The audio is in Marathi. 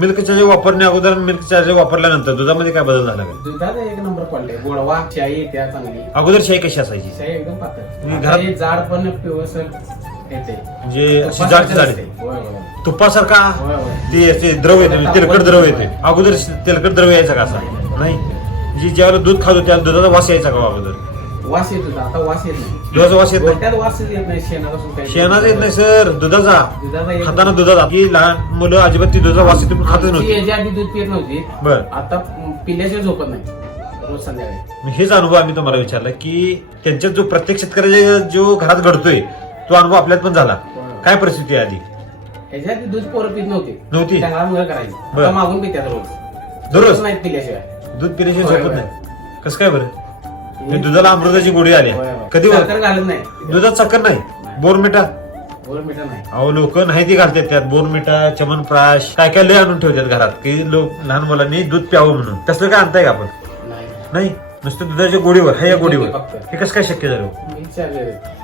मिल्क चार्जर वापरण्या अगोदर मिल्क चार्जर वापरल्यानंतर दुधामध्ये काय बदल झाला एक नंबर पडले गोडवा चांगली अगोदर शाही कशी असायची शाही एकदम पातळ जाड येते म्हणजे अशी तुपासारखा ते असे द्रव येते म्हणजे तेलकट द्रव येते अगोदर तेलकट द्रव यायचा का असा नाही जी म्हणजे ज्यावेळेला दूध खातो त्या दुधाचा वास यायचा का अगोदर वास येत होता आता वास येत नाही दुधाचा वास येत नाही गोठ्यात वासच येत नाही शेणाला सुद्धा शेणाचा येत नाही सर दुधाचा दुधाचा येत खाताना दुधाचा ही लहान मुलं अजिबात ती दुधाचा वास येतो पण खातच नव्हती याच्या आधी दूध पित नव्हती बर आता पिल्याशिवाय झोपत नाही रोज संध्याकाळी हेच अनुभव आम्ही तुम्हाला विचारला की त्यांच्या जो प्रत्येक शेतकऱ्याच्या जो घरात घडतोय तो अनुभव आपल्यात पण झाला काय परिस्थिती आधी याच्या आधी दूध पोरं पित नव्हते नव्हती त्यांना मुलं मागून पित्यात रोज दररोज? नाही पिल्याशिवाय दूध पिण्याची झोपत नाही कसं काय बरं मी दुधाला अमृताची गोडी आली कधी नाही दुधात साखर नाही बोरमिठा नाही अहो लोक नाही ती घालतात त्यात बोरमिठा चमनप्राश काय काय लय आणून ठेवतात घरात की लोक लहान मुलांनी दूध प्यावं म्हणून तसलं काय आणताय का आपण नाही नुसतं दुधाच्या गोडीवर या गोडीवर हे कसं काय शक्य झालं